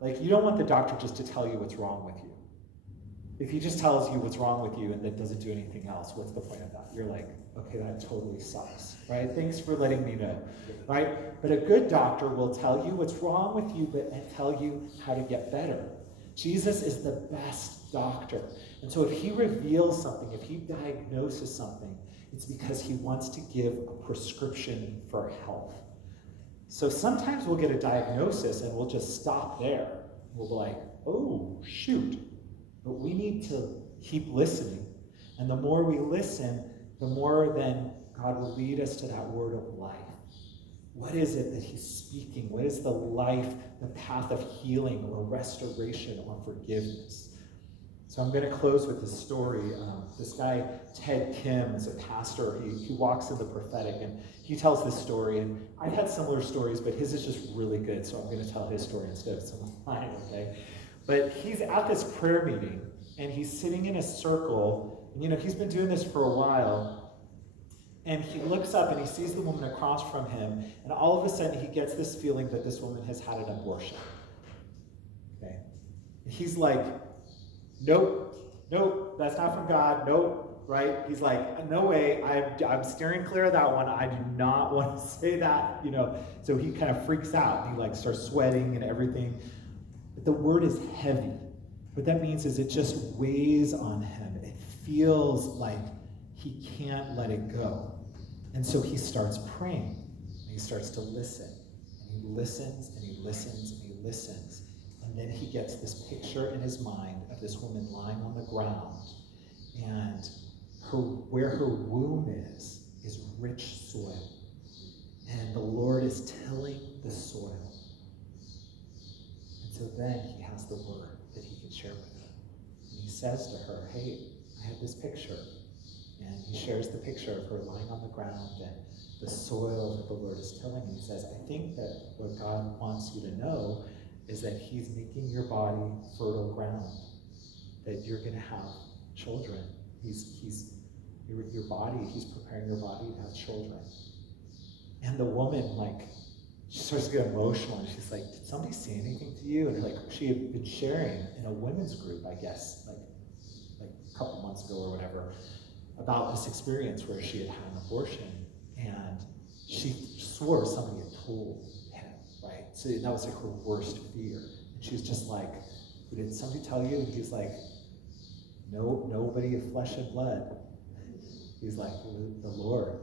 Like, you don't want the doctor just to tell you what's wrong with you. If he just tells you what's wrong with you and then doesn't do anything else, what's the point of that? You're like, okay, that totally sucks, right? Thanks for letting me know, right? But a good doctor will tell you what's wrong with you, and tell you how to get better. Jesus is the best doctor. And so if he reveals something, if he diagnoses something, it's because he wants to give a prescription for health. So sometimes we'll get a diagnosis and we'll just stop there. We'll be like, oh, shoot. But we need to keep listening. And the more we listen, the more then God will lead us to that word of life. What is it that he's speaking? What is the life, the path of healing or restoration or forgiveness? So I'm going to close with this story. This guy, Ted Kim, is a pastor. He walks in the prophetic, and he tells this story. And I've had similar stories, but his is just really good, so I'm going to tell his story instead of some of mine, okay? But he's at this prayer meeting, and he's sitting in a circle. And, he's been doing this for a while. And he looks up, and he sees the woman across from him, and all of a sudden, he gets this feeling that this woman has had an abortion. Okay? And he's like, nope, that's not from God, nope, right? He's like, no way, I'm steering clear of that one. I do not want to say that, So he kind of freaks out. He starts sweating and everything. But the word is heavy. What that means is it just weighs on him. It feels like he can't let it go. And so he starts praying. And he starts to listen. And he listens, and he listens, and he listens. And then he gets this picture in his mind of this woman lying on the ground, and where her womb is rich soil. And the Lord is tilling the soil. And so then he has the word that he can share with her. And he says to her, hey, I have this picture. And he shares the picture of her lying on the ground and the soil that the Lord is tilling. And he says, I think that what God wants you to know is that he's making your body fertile ground, that you're going to have children. He's preparing your body to have children. And the woman, she starts to get emotional, and she's like, did somebody say anything to you? And she had been sharing in a women's group, I guess, a couple months ago or whatever, about this experience where she had had an abortion, and she swore somebody had told him, right? So that was her worst fear. And she was just like, did somebody tell you? And he's like, no, nobody of flesh and blood. He's like, the Lord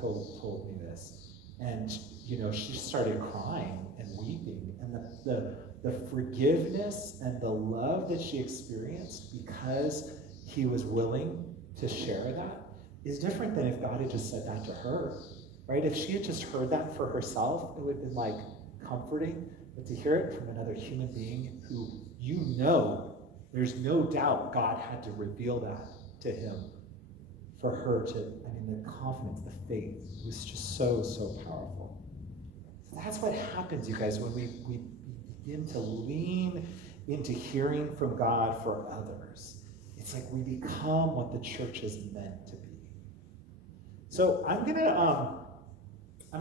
told me this. And, she started crying and weeping. And the forgiveness and the love that she experienced because he was willing to share that is different than if God had just said that to her, right? If she had just heard that for herself, it would have been comforting. But to hear it from another human being who there's no doubt God had to reveal that to him for her to, the confidence, the faith, it was just so, so powerful. That's what happens, you guys, when we begin to lean into hearing from God for others. It's like we become what the church is meant to be. So I'm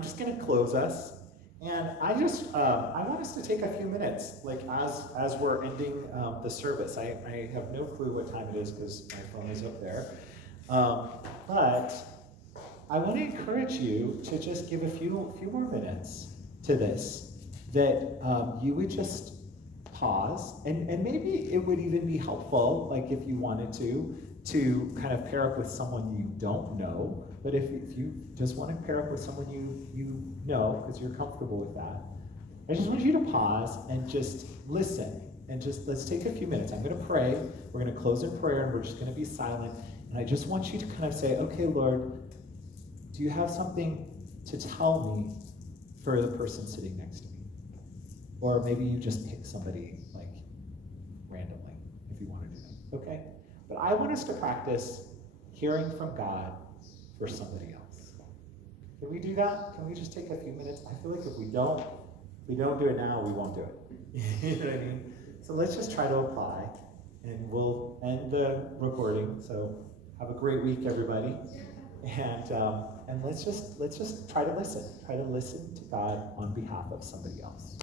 just gonna close us, and I want us to take a few minutes, as we're ending the service. I have no clue what time it is because my phone is up there, but I want to encourage you to just give a few more minutes to this. That you would just pause, and maybe it would even be helpful, if you wanted to kind of pair up with someone you don't know. But if you just want to pair up with someone you know, because you're comfortable with that, I just want you to pause and just listen. And let's take a few minutes. I'm going to pray. We're going to close in prayer, and we're just going to be silent. And I just want you to kind of say, okay, Lord, do you have something to tell me for the person sitting next to me? Or maybe you just pick somebody, randomly, if you want to do that, okay? But I want us to practice hearing from God for somebody else. Can we do that? Can we just take a few minutes? I feel like if we don't do it now, we won't do it. You know what I mean? So let's just try to apply, and we'll end the recording. So have a great week, everybody. And let's just try to listen. Try to listen to God on behalf of somebody else.